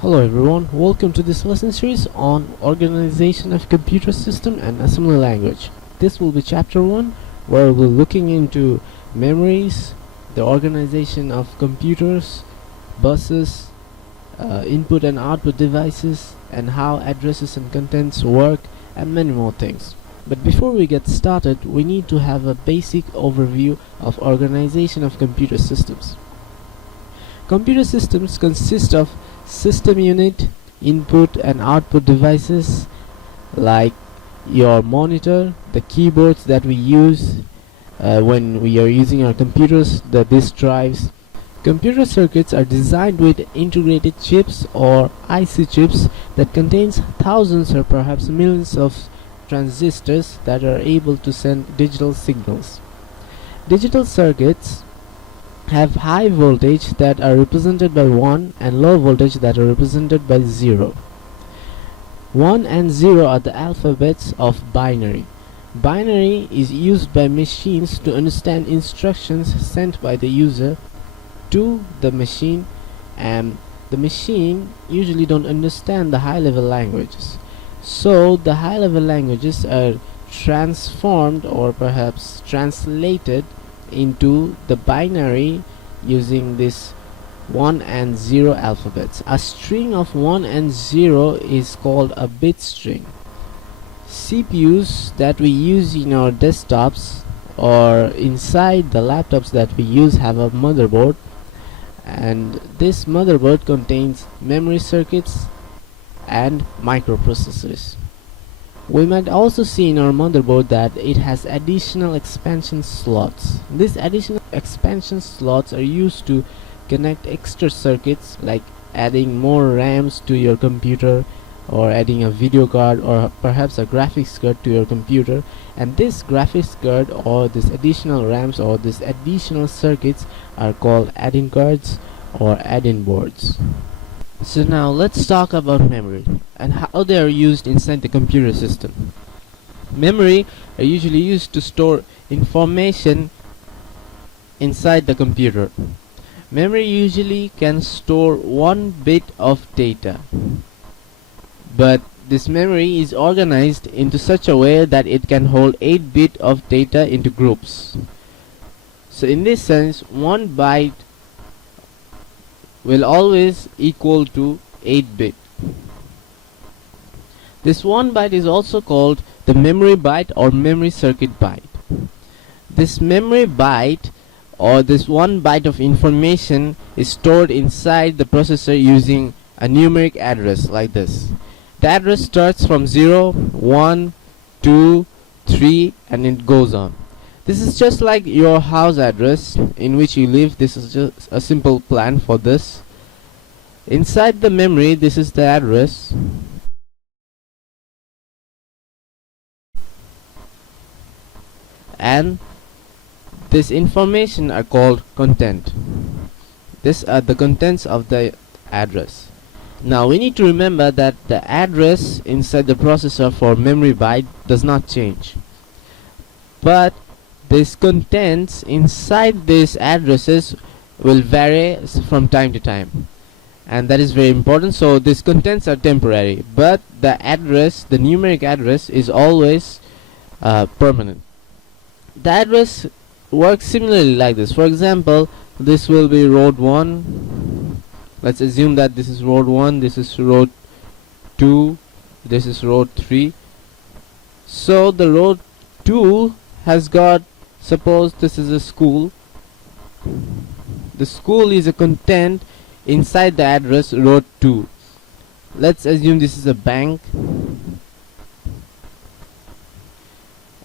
Hello everyone, welcome to this lesson series on organization of computer system and assembly language. This will be chapter 1 where we're looking into memories, the organization of computers, buses, input and output devices, and how addresses and contents work, and many more things. But before we get started, we need to have a basic overview of organization of computer systems. Computer systems consist of system unit, input and output devices like your monitor, the keyboards that we use when we are using our computers, the disk drives. Computer circuits are designed with integrated chips or IC chips that contains thousands or perhaps millions of transistors that are able to send digital signals. Digital circuits have high voltage that are represented by 1 and low voltage that are represented by 0. 1 and 0 are the alphabets of binary. Binary is used by machines to understand instructions sent by the user to the machine, and the machine usually don't understand the high-level languages. So the high-level languages are transformed or perhaps translated into the binary using this 1 and 0 alphabets. A string of 1 and 0 is called a bit string. CPUs that we use in our desktops or inside the laptops that we use have a motherboard, and this motherboard contains memory circuits and microprocessors. We might also see in our motherboard that it has additional expansion slots. These additional expansion slots are used to connect extra circuits, like adding more RAMs to your computer or adding a video card or perhaps a graphics card to your computer, and this graphics card or this additional RAMs or this additional circuits are called add-in cards or add-in boards. So now let's talk about memory and how they are used inside the computer system. Memory are usually used to store information inside the computer. Memory usually can store 1 bit of data, but this memory is organized into such a way that it can hold 8 bit of data into groups. So in this sense, 1 byte will always equal to 8 bit. This 1 byte is also called the memory byte or memory circuit byte. This memory byte or this 1 byte of information is stored inside the processor using a numeric address like this. The address starts from 0, 1, 2, 3 and it goes on. This is just like your house address in which you live. This is just a simple plan for this. Inside the memory, this is the address. And this information are called content. These are the contents of the address. Now we need to remember that the address inside the processor for memory byte does not change, but these contents inside these addresses will vary from time to time, and that is very important. So these contents are temporary, but the address, the numeric address, is always permanent. The address works similarly like this. For example, this will be road 1. Let's assume that this is road 1, this is road 2, this is road 3. So the road 2 has got, suppose this is a school. The school is a content inside the address road 2. Let's assume this is a bank,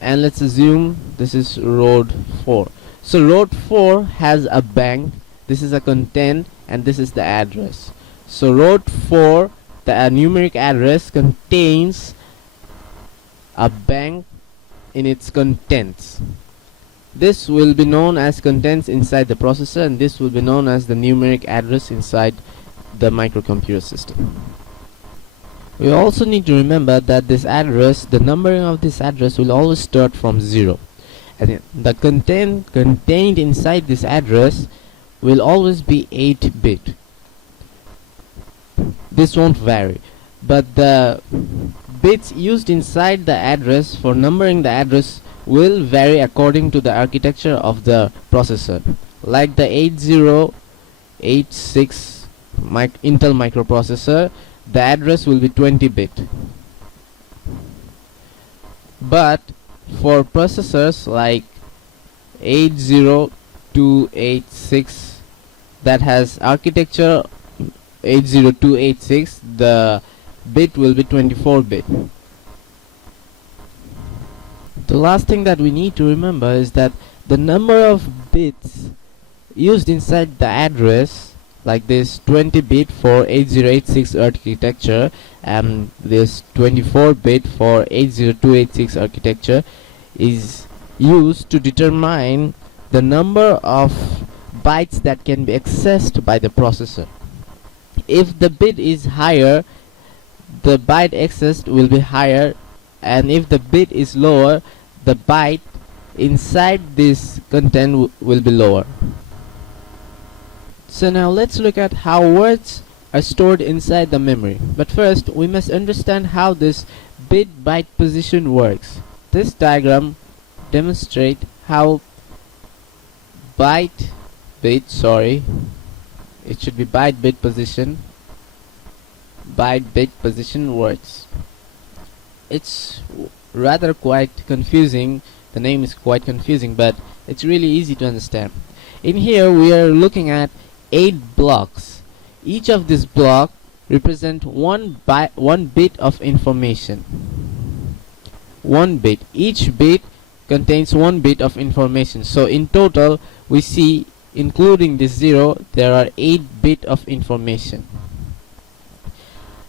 and let's assume this is road 4. So road 4 has a bank, this is a content, and this is the address. So road 4, the numeric address contains a bank in its contents. This will be known as contents inside the processor, and this will be known as the numeric address inside the microcomputer system. We also need to remember that this address, the numbering of this address will always start from 0, and the content contained inside this address will always be 8 bit. this won't vary, but the bits used inside the address for numbering the address will vary according to the architecture of the processor. Like the 8086 Intel microprocessor, the address will be 20-bit. But for processors like 80286 that has architecture 80286, the bit will be 24-bit. The last thing that we need to remember is that the number of bits used inside the address, like this 20-bit for 8086 architecture and this 24-bit for 80286 architecture, is used to determine the number of bytes that can be accessed by the processor. If the bit is higher, the byte accessed will be higher, and if the bit is lower, the byte inside this content will be lower. So now let's look at how words are stored inside the memory. But first we must understand how this bit byte position works. This diagram demonstrates how byte bit position works. It's rather quite confusing. The name is quite confusing, but it's really easy to understand. In here we are looking at 8 blocks. Each of this block represent one bit of information. One bit. Each bit contains one bit of information. So in total we see, including this 0, there are 8 bit of information.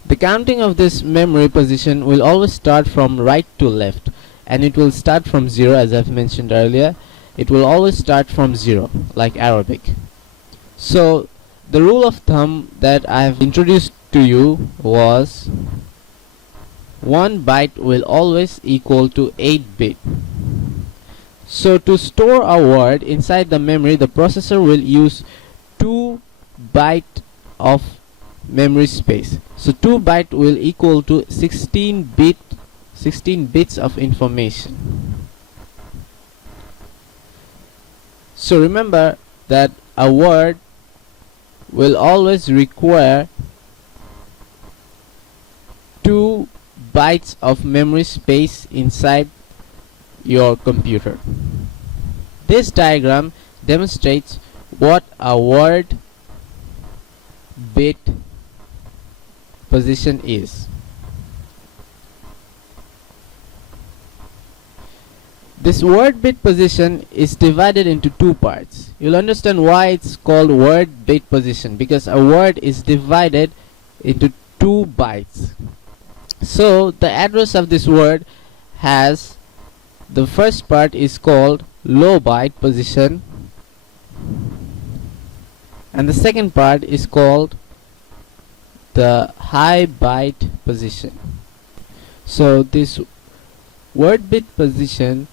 The counting of this memory position will always start from right to left, and it will start from 0, as I've mentioned earlier. It will always start from 0, like Arabic. So the rule of thumb that I've introduced to you was 1 byte will always equal to 8 bit. So to store a word inside the memory, the processor will use 2 byte of memory space. So 2 byte will equal to 16 bits of information. So remember that a word will always require 2 bytes of memory space inside your computer. This diagram demonstrates what a word bit position is. This word bit position is divided into 2 parts. You'll understand why it's called word bit position, because a word is divided into 2 bytes. So the address of this word has, the first part is called low byte position, and the second part is called the high byte position. So this word bit position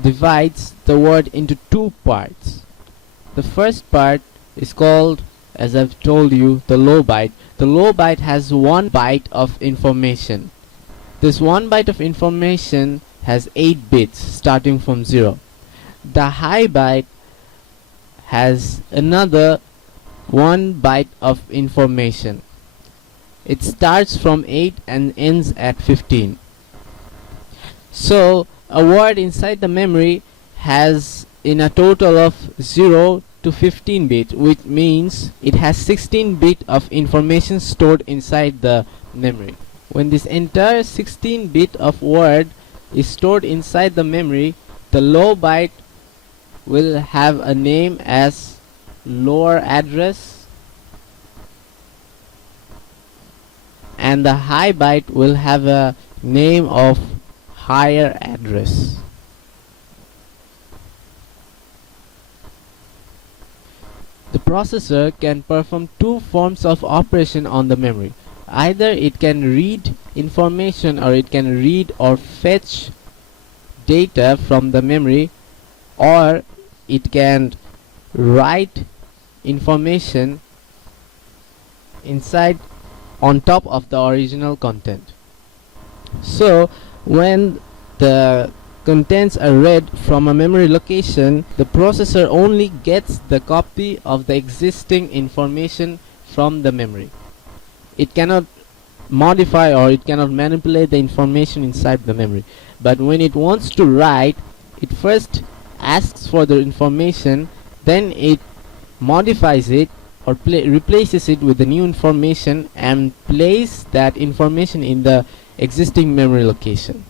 divides the word into 2 parts. The first part is called, as I've told you, the low byte. The low byte has 1 byte of information. This 1 byte of information has 8 bits starting from 0. The high byte has another 1 byte of information. It starts from 8 and ends at 15. So a word inside the memory has in a total of 0 to 15 bit, which means it has 16 bit of information stored inside the memory. When this entire 16 bit of word is stored inside the memory, the low byte will have a name as lower address, and the high byte will have a name of higher address. The processor can perform 2 forms of operation on the memory. Either it can read information, or it can read or fetch data from the memory, or it can write information inside on top of the original content. So when the contents are read from a memory location, the processor only gets the copy of the existing information from the memory. It cannot modify or it cannot manipulate the information inside the memory. But when it wants to write, it first asks for the information, then it modifies it or replaces it with the new information and places that information in the existing memory location.